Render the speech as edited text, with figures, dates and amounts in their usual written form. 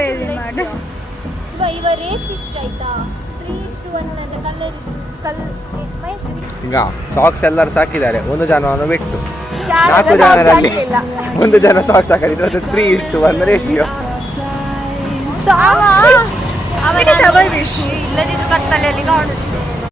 ಹೇಳಿ ಮಾಡು. ಇವ ರೇಸ್ ಇಷ್ಟ ಆಯ್ತಾ 3:1 ಅಂತ ಈಗ ಸಾಕ್ಸ್ ಎಲ್ಲರೂ ಸಾಕಿದ್ದಾರೆ, ಒಂದು ಜನವನ್ನು ಬಿಟ್ಟು 4 ಜನರಲ್ಲಿ ಒಂದು ಜನ ಸಾಕ್ಸ್ ಹಾಕಿದ್ರೆ ಅದು 3:1 ರೇಷಿಯೋ. ಇಲ್ಲದಿದ್ರು ಕತ್ತಲೆಯಲ್ಲಿ ಕಾಣಿಸ್ತು.